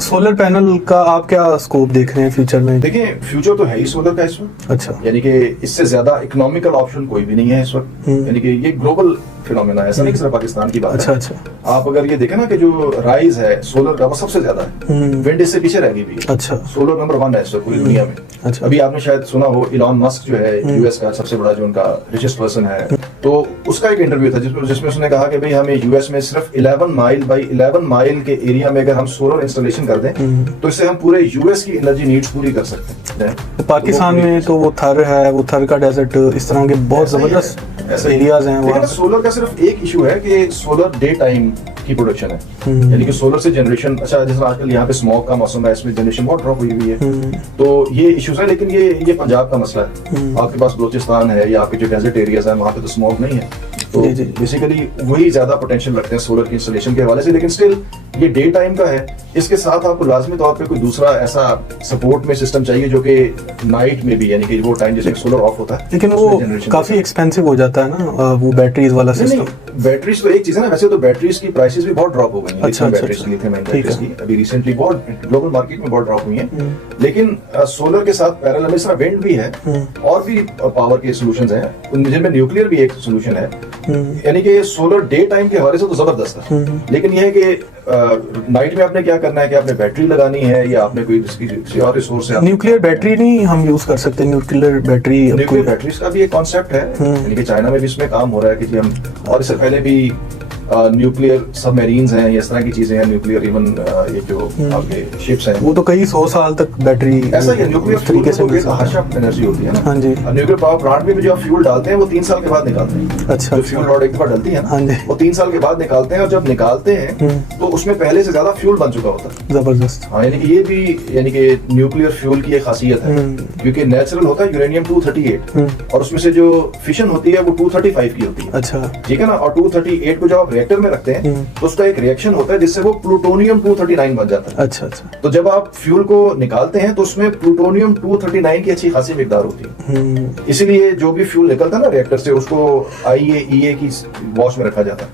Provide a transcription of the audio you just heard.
Solar panel का आप क्या स्कोप देख रहे हैं फ्यूचर में? देखिए, फ्यूचर तो है ही सोलर का इसमें। अच्छा, यानी कि इससे ज्यादा इकोनॉमिकल ऑप्शन कोई भी नहीं है इस वक्त। यानी कि ये ग्लोबल फिनोमेना है, ऐसा नहीं कि सिर्फ पाकिस्तान की बात अच्छा है। अच्छा आप अगर ये देखें ना कि जो राइज है सोलर का वो सबसे ज्यादा है, विंड इससे पीछे रह गई भी है। अच्छा, सोलर नंबर 1 है इस वक्त पूरी दुनिया में। अच्छा। अभी आपने शायद सुना हो इलॉन मस्क जो है यूएस का सबसे बड़ा जो उनका रिचेस्ट पर्सन है, तो उसका एक इंटरव्यू था जिसमें उसने कहा कि भाई हमें यूएस में सिर्फ 11 माइल बाई 11 माइल के एरिया में अगर हम सोलर इंस्टॉलेशन कर दें तो इससे हम पूरे यूएस की एनर्जी नीड्स पूरी कर सकते हैं। तो पाकिस्तान में तो वो थर है, वो थर का डेजर्ट, इस तरह के बहुत जबरदस्त एरियाज हैं वहाँ। सोलर का सिर्फ एक इशू है कि सोलर डे टाइम की प्रोडक्शन है, यानी कि सोलर से जनरेशन, अच्छा जैसे आजकल यहाँ पे स्मोक का मौसम है, इसमें जनरेशन बहुत ड्रॉप हुई हुई है, तो ये इश्यूज है। लेकिन ये पंजाब का मसला है। आपके पास बलोचिस्तान है या आपके जो डेजर्ट एरियाज है वहाँ पे तो स्मोक नहीं है, तो बेसिकली वही ज्यादा पोटेंशियल रखते हैं सोलर की इंस्टॉलेशन के हवाले से। लेकिन स्टिल ये डे टाइम का है, इसके साथ आपको लाजमी तौर पे कोई दूसरा ऐसा सपोर्ट में सिस्टम चाहिए जो कि नाइट में भी, यानी कि वो टाइम जैसे सोलर ऑफ होता है। लेकिन वो काफी एक्सपेंसिव हो जाता है ना वो बैटरीज वाला सिस्टम। बैटरीज तो एक चीज है ना, वैसे तो बैटरीज की प्राइसेस भी बहुत ड्रॉप हो गई हैं। अच्छा, बैटरीज की अभी रिसेंटली बहुत ग्लोबल मार्केट में बहुत ड्रॉप हुई है। लेकिन सोलर के साथ पैरेलल में सिर्फ विंड भी है और भी पावर के सॉल्यूशंस हैं, जिनमें न्यूक्लियर भी एक सॉल्यूशन है। यानी कि सोलर डे टाइम के हवाले से तो जबरदस्त है। लेकिन यह है कि नाइट में आपने क्या करना है कि आपने बैटरी लगानी है या आपने कोई किसी और रिसोर्स है। न्यूक्लियर बैटरी नहीं हम यूज कर सकते? न्यूक्लियर बैटरीज का भी एक कॉन्सेप्ट है, यानी कि चाइना में भी इसमें काम हो रहा है कि हम, और इससे पहले भी न्यूक्लियर सबमरीन्स हैं, इस तरह की चीजें हैं। न्यूक्लियर इवन ये जो आपके शिप्स हैं वो तो कई 100 साल तक बैटरी ऐसा ही न्यूक्लियर तरीके से एनर्जी होती है ना। हाँ जी। न्यूक्लियर पावर प्लांट में भी जो फ्यूल डालते हैं वो 3 साल के बाद निकालते हैं। अच्छा, जो फ्यूल रॉड एक बार डलती है ना, वो 3 साल के बाद निकालते हैं, और जब निकालते हैं तो उसमें पहले से ज्यादा फ्यूल बन चुका होता है। जबरदस्त। हाँ, यानी कि ये भी, यानी कि न्यूक्लियर फ्यूल की एक खासियत है, क्योंकि नेचुरल होता है यूरेनियम 238 और उसमें से जो फिशन होती है वो 235 की होती है। अच्छा, ठीक है ना। और 238 को जब आप रिएक्टर में रखते हैं तो उसका एक रिएक्शन होता है जिससे वो प्लूटोनियम 239 बन जाता है। अच्छा अच्छा। तो जब आप फ्यूल को निकालते हैं तो उसमें प्लूटोनियम 239 की अच्छी खासी मिकदार होती है। इसीलिए जो भी फ्यूल निकलता है ना रिएक्टर से, उसको IAEA की वॉश में रखा जाता है।